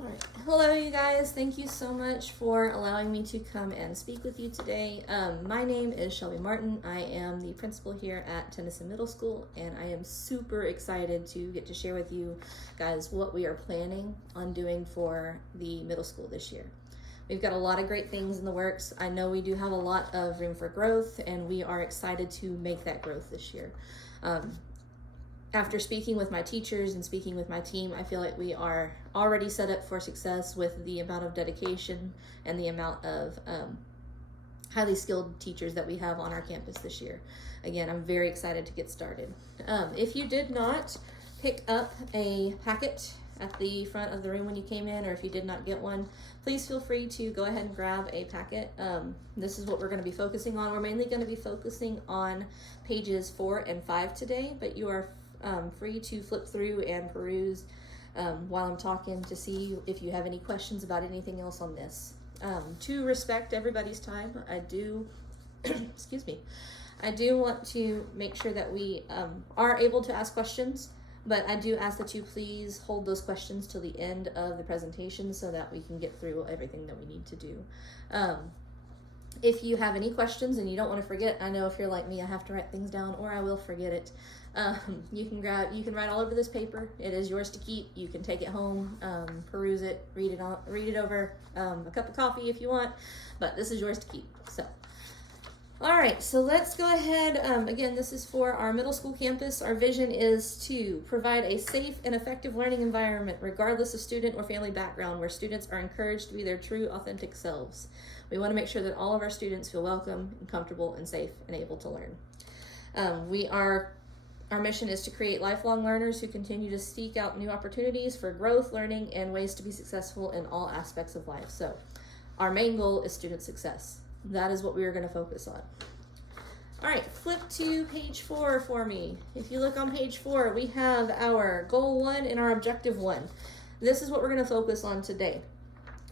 All right. Hello, you guys. Thank you so much for allowing me to come and speak with you today. My name is Shelby Martin. I am the principal here at Tennyson Middle School, and I am super excited to get to share with you guys what we are planning on doing for the middle school this year. We've got a lot of great things in the works. I know we do have a lot of room for growth, and we are excited to make that growth this year. After speaking with my teachers and speaking with my team, I feel like we are already set up for success with the amount of dedication and the amount of highly skilled teachers that we have on our campus this year. Again, I'm very excited to get started. If you did not pick up a packet at the front of the room when you came in, or if you did not get one, please feel free to go ahead and grab a packet. This is what we're going to be focusing on. We're mainly going to be focusing on pages 4 and 5 today, but you are free to flip through and peruse while I'm talking to see if you have any questions about anything else on this. To respect everybody's time, I do, excuse me, I do want to make sure that we are able to ask questions, but I do ask that you please hold those questions till the end of the presentation so that we can get through everything that we need to do. If you have any questions and you don't want to forget, I know if you're like me, I have to write things down or I will forget it. You can write all over this paper. It is yours to keep. You can take it home, peruse it, read it over a cup of coffee if you want, but this is yours to keep. So, all right, so let's go ahead. Again, this is for our middle school campus. Our vision is to provide a safe and effective learning environment, regardless of student or family background, where students are encouraged to be their true, authentic selves. We want to make sure that all of our students feel welcome and comfortable and safe and able to learn. Our mission is to create lifelong learners who continue to seek out new opportunities for growth, learning, and ways to be successful in all aspects of life. So our main goal is student success. That is what we are going to focus on. All right, flip to page 4 for me. If you look on page 4, we have our goal 1 and our objective 1. This is what we're going to focus on today.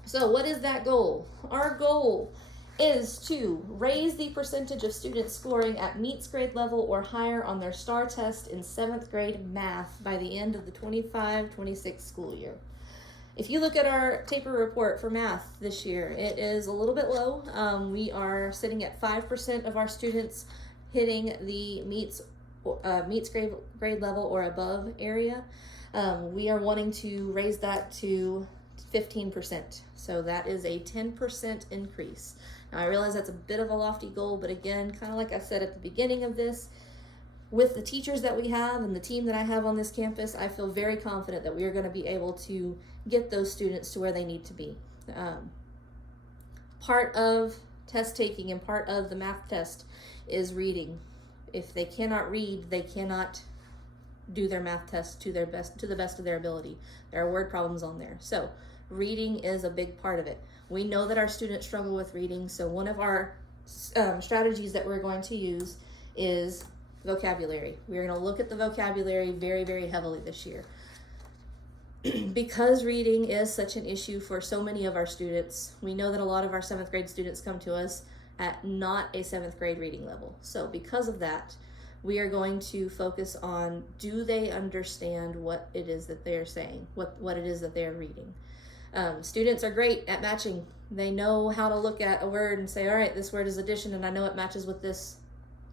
So what is that goal? Our goal is to raise the percentage of students scoring at MEETS grade level or higher on their STAR test in 7th grade math by the end of the 25-26 school year. If you look at our taper report for math this year, it is a little bit low. We are sitting at 5% of our students hitting the MEETS grade level or above area. We are wanting to raise that to 15%. So that is a 10% increase. Now, I realize that's a bit of a lofty goal, but again, kind of like I said at the beginning of this, with the teachers that we have and the team that I have on this campus, I feel very confident that we are going to be able to get those students to where they need to be. Part of test taking and part of the math test is reading. If they cannot read, they cannot do their math test to the best of their ability. There are word problems on there. So reading is a big part of it. We know that our students struggle with reading, so one of our strategies that we're going to use is vocabulary. We're going to look at the vocabulary very, very heavily this year. Because reading is such an issue for so many of our students, we know that a lot of our 7th grade students come to us at not a 7th grade reading level. So because of that, we are going to focus on, do they understand what it is that they are saying, what it is that they are reading. Students are great at matching. They know how to look at a word and say, all right, this word is addition and I know it matches with this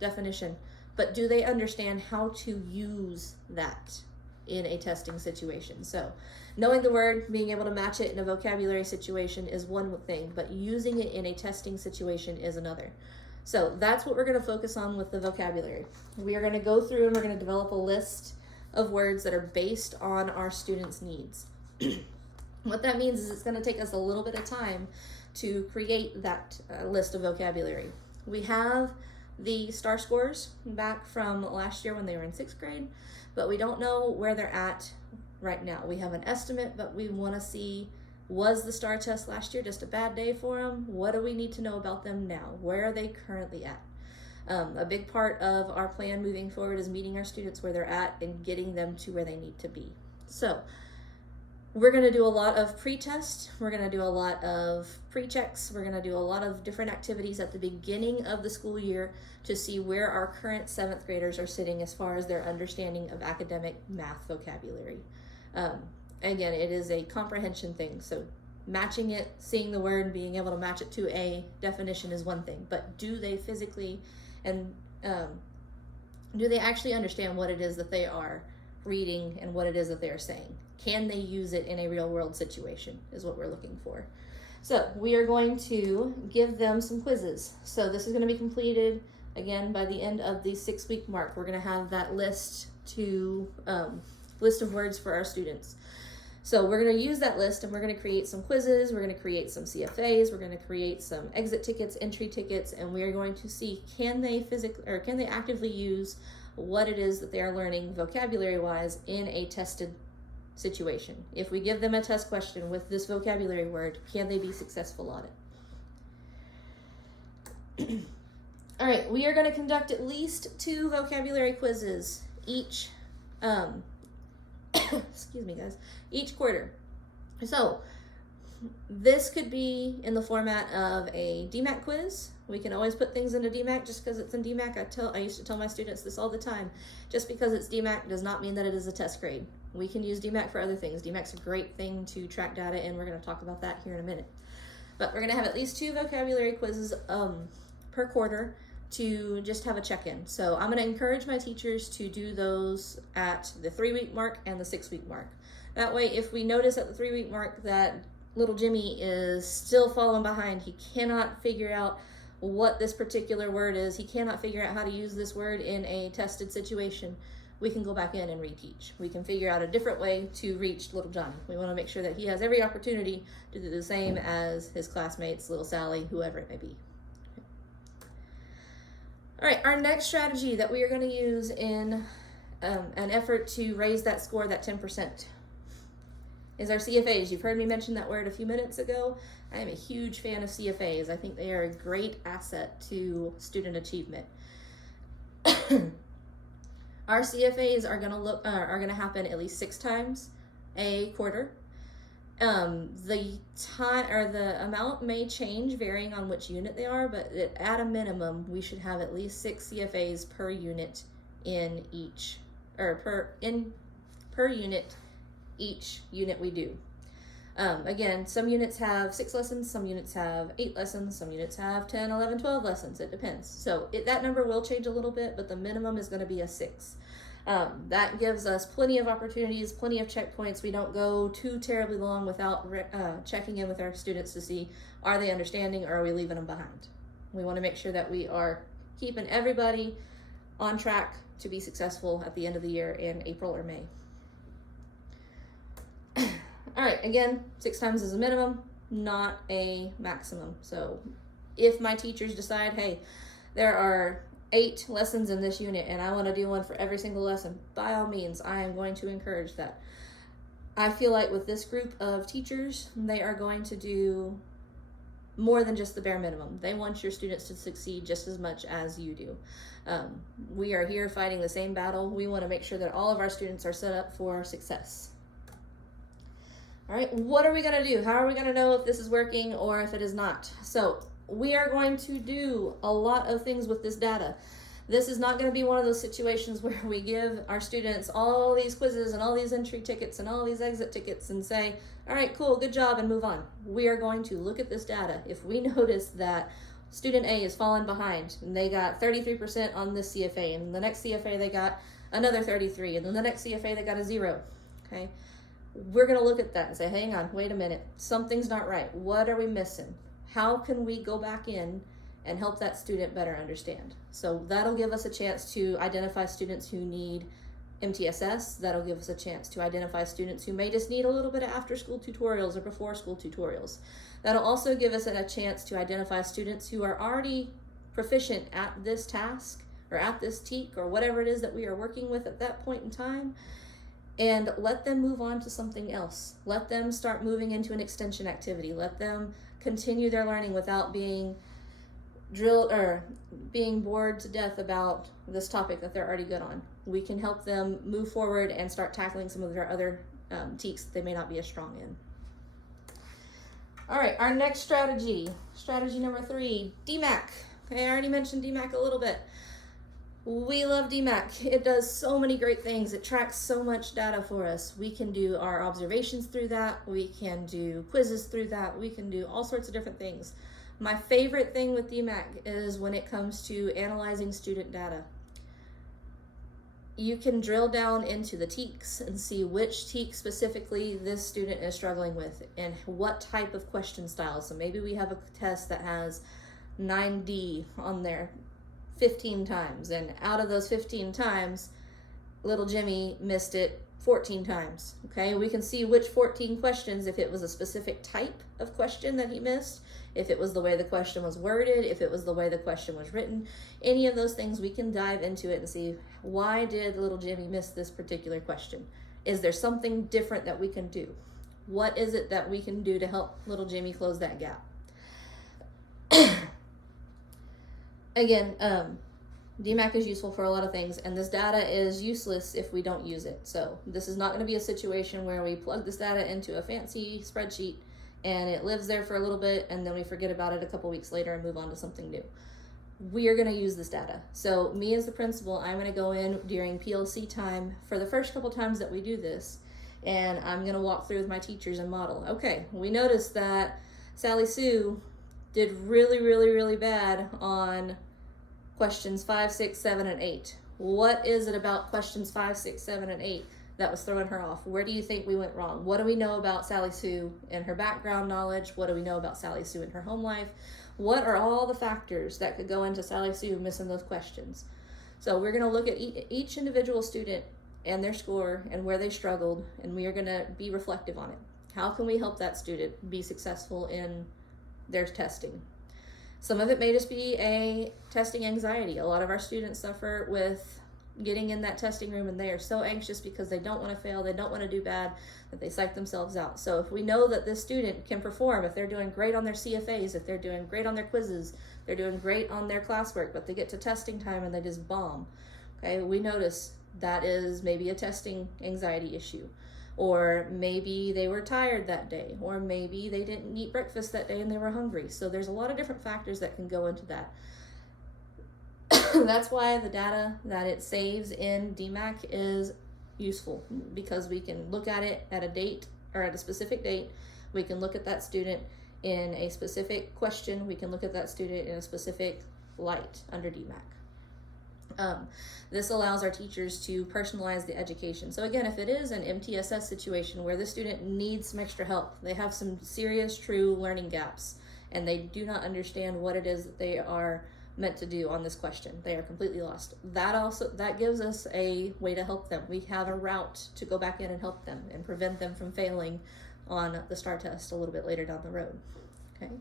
definition. But do they understand how to use that in a testing situation? So knowing the word, being able to match it in a vocabulary situation is one thing, but using it in a testing situation is another. So that's what we're going to focus on with the vocabulary. We are going to go through and we're going to develop a list of words that are based on our students' needs. What that means is it's going to take us a little bit of time to create that list of vocabulary. We have the STAR scores back from last year when they were in 6th grade, but we don't know where they're at right now. We have an estimate, but we want to see, was the STAR test last year just a bad day for them? What do we need to know about them now? Where are they currently at? A big part of our plan moving forward is meeting our students where they're at and getting them to where they need to be. So we're going to do a lot of pre-test. We're going to do a lot of pre-checks. We're going to do a lot of different activities at the beginning of the school year to see where our current 7th graders are sitting as far as their understanding of academic math vocabulary. again, it is a comprehension thing. So matching it, seeing the word, being able to match it to a definition is one thing, but do they physically and do they actually understand what it is that they are reading and what it is that they are saying? Can they use it in a real world situation is what we're looking for. So we are going to give them some quizzes. So this is going to be completed again by the end of the 6-week mark. We're going to have that list of words for our students. So we're going to use that list and we're going to create some quizzes, we're going to create some CFAs, we're going to create some exit tickets, entry tickets, and we are going to see can they actively use what it is that they are learning vocabulary wise in a tested situation. If we give them a test question with this vocabulary word, can they be successful on it? All right, we are going to conduct at least 2 vocabulary quizzes each excuse me guys, each quarter. So this could be in the format of a DMAC quiz. We can always put things into DMAC just because it's in DMAC. I used to tell my students this all the time. Just because it's DMAC does not mean that it is a test grade. We can use DMAC for other things. DMAC's a great thing to track data in. We're going to talk about that here in a minute. But we're going to have at least 2 vocabulary quizzes per quarter to just have a check-in. So I'm going to encourage my teachers to do those at the 3-week mark and the 6-week mark. That way, if we notice at the 3-week mark that little Jimmy is still falling behind, he cannot figure out what this particular word is, he cannot figure out how to use this word in a tested situation, we can go back in and reteach. We can figure out a different way to reach little Johnny. We want to make sure that he has every opportunity to do the same as his classmates, little Sally, whoever it may be. All right, our next strategy that we are going to use in an effort to raise that score, that 10%, is our CFAs. You've heard me mention that word a few minutes ago. I am a huge fan of CFAs. I think they are a great asset to student achievement. Our CFAs are going to happen at least 6 times a quarter. The time or the amount may change varying on which unit they are, but at a minimum, we should have at least 6 CFAs per unit in each, or per unit, each unit we do. Again, some units have 6 lessons, some units have 8 lessons, some units have 10, 11, 12 lessons. It depends. So that number will change a little bit, but the minimum is going to be a 6. That gives us plenty of opportunities, plenty of checkpoints. We don't go too terribly long without checking in with our students to see, are they understanding or are we leaving them behind? We want to make sure that we are keeping everybody on track to be successful at the end of the year in April or May. All right, again, 6 times is a minimum, not a maximum. So if my teachers decide, hey, there are 8 lessons in this unit and I want to do one for every single lesson, by all means, I am going to encourage that. I feel like with this group of teachers, they are going to do more than just the bare minimum. They want your students to succeed just as much as you do. We are here fighting the same battle. We want to make sure that all of our students are set up for success. All right, what are we going to do? How are we going to know if this is working or if it is not? So we are going to do a lot of things with this data. This is not going to be one of those situations where we give our students all these quizzes and all these entry tickets and all these exit tickets and say, all right, cool, good job, and move on. We are going to look at this data. If we notice that student A is falling behind and they got 33% on this CFA, and the next CFA they got another 33, and then the next CFA they got a 0, okay? We're going to look at that and say, hang on, wait a minute, something's not right. What are we missing? How can we go back in and help that student better understand? So that'll give us a chance to identify students who need MTSS. That'll give us a chance to identify students who may just need a little bit of after-school tutorials or before-school tutorials. That'll also give us a chance to identify students who are already proficient at this task or at this TEK or whatever it is that we are working with at that point in time, and let them move on to something else. Let them start moving into an extension activity. Let them continue their learning without being drilled or being bored to death about this topic that they're already good on. We can help them move forward and start tackling some of their other TEKs that they may not be as strong in. All right, our next strategy number 3, DMAC. Okay, I already mentioned DMAC a little bit. We love DMAC. It does so many great things. It tracks so much data for us. We can do our observations through that. We can do quizzes through that. We can do all sorts of different things. My favorite thing with DMAC is when it comes to analyzing student data. You can drill down into the TEKS and see which TEK specifically this student is struggling with and what type of question style. So maybe we have a test that has 9D on there 15 times, and out of those 15 times, little Jimmy missed it 14 times. Okay, we can see which 14 questions, if it was a specific type of question that he missed, if it was the way the question was worded, if it was the way the question was written, any of those things, we can dive into it and see, why did little Jimmy miss this particular question? Is there something different that we can do? What is it that we can do to help little Jimmy close that gap? Again, DMAC is useful for a lot of things, and this data is useless if we don't use it. So this is not going to be a situation where we plug this data into a fancy spreadsheet and it lives there for a little bit and then we forget about it a couple weeks later and move on to something new. We are going to use this data. So me as the principal, I'm going to go in during PLC time for the first couple times that we do this, and I'm going to walk through with my teachers and model. Okay, we noticed that Sally Sue did really bad on questions 5, 6, 7, and 8. What is it about questions 5, 6, 7, and 8 that was throwing her off? Where do you think we went wrong? What do we know about Sally Sue and her background knowledge? What do we know about Sally Sue and her home life? What are all the factors that could go into Sally Sue missing those questions? So we're going to look at each individual student and their score and where they struggled, and we are going to be reflective on it. How can we help that student be successful in their testing? Some of it may just be a testing anxiety. A lot of our students suffer with getting in that testing room and they are so anxious because they don't want to fail, they don't want to do bad, that they psych themselves out. So if we know that this student can perform, if they're doing great on their CFAs, if they're doing great on their quizzes, they're doing great on their classwork, but they get to testing time and they just bomb, okay, we notice that is maybe a testing anxiety issue. Or maybe they were tired that day, or maybe they didn't eat breakfast that day and they were hungry. So there's a lot of different factors that can go into that. That's why the data that it saves in DMAC is useful, because we can look at it at a date or at a specific date. We can look at that student in a specific question. We can look at that student in a specific light under DMAC. This allows our teachers to personalize the education. So again, if it is an MTSS situation where the student needs some extra help, they have some serious, true learning gaps, and they do not understand what it is that they are meant to do on this question, they are completely lost. That gives us a way to help them. We have a route to go back in and help them and prevent them from failing on the STAR test a little bit later down the road. Okay.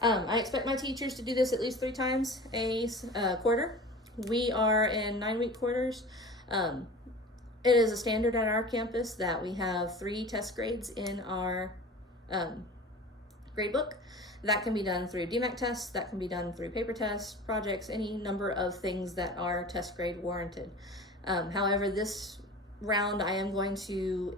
I expect my teachers to do this at least 3 times a quarter. We are in 9-week quarters. It is a standard at our campus that we have 3 test grades in our grade book. That can be done through DMAC tests, that can be done through paper tests, projects, any number of things that are test grade warranted. However, this round I am going to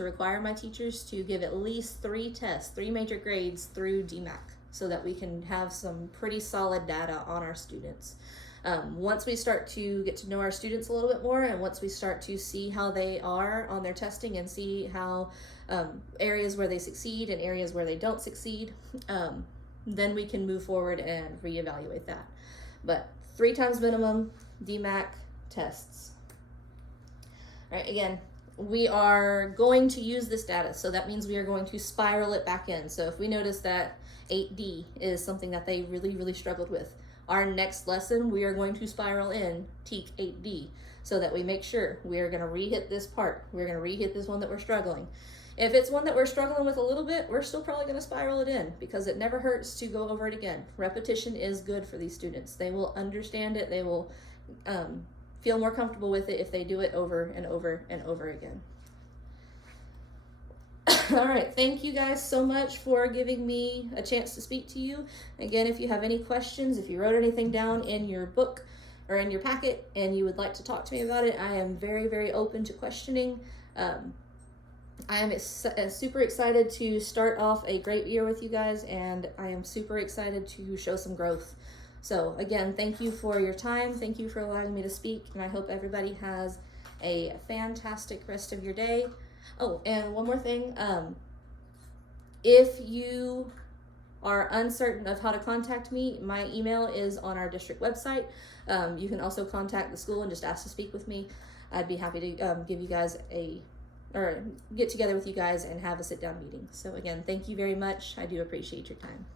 require my teachers to give at least 3 tests, 3 major grades through DMAC, so that we can have some pretty solid data on our students. Once we start to get to know our students a little bit more, and once we start to see how they are on their testing and see how areas where they succeed and areas where they don't succeed, then we can move forward and reevaluate that. But 3 times minimum DMAC tests. All right, again, we are going to use this data, so that means we are going to spiral it back in. So if we notice that 8D is something that they really struggled with, our next lesson, we are going to spiral in TEK 8D so that we make sure we are going to re-hit this part. We're going to re-hit this one that we're struggling. If it's one that we're struggling with a little bit, we're still probably going to spiral it in, because it never hurts to go over it again. Repetition is good for these students. They will understand it. They will feel more comfortable with it if they do it over and over and over again. All right, thank you guys so much for giving me a chance to speak to you. Again, if you have any questions, if you wrote anything down in your book or in your packet and you would like to talk to me about it, I am very open to questioning. I am super excited to start off a great year with you guys, and I am super excited to show some growth. So again, thank you for your time. Thank you for allowing me to speak, and I hope everybody has a fantastic rest of your day. Oh, and one more thing. If you are uncertain of how to contact me, my email is on our district website. You can also contact the school and just ask to speak with me. I'd be happy to give you guys get together with you guys and have a sit-down meeting. So again, thank you very much. I do appreciate your time.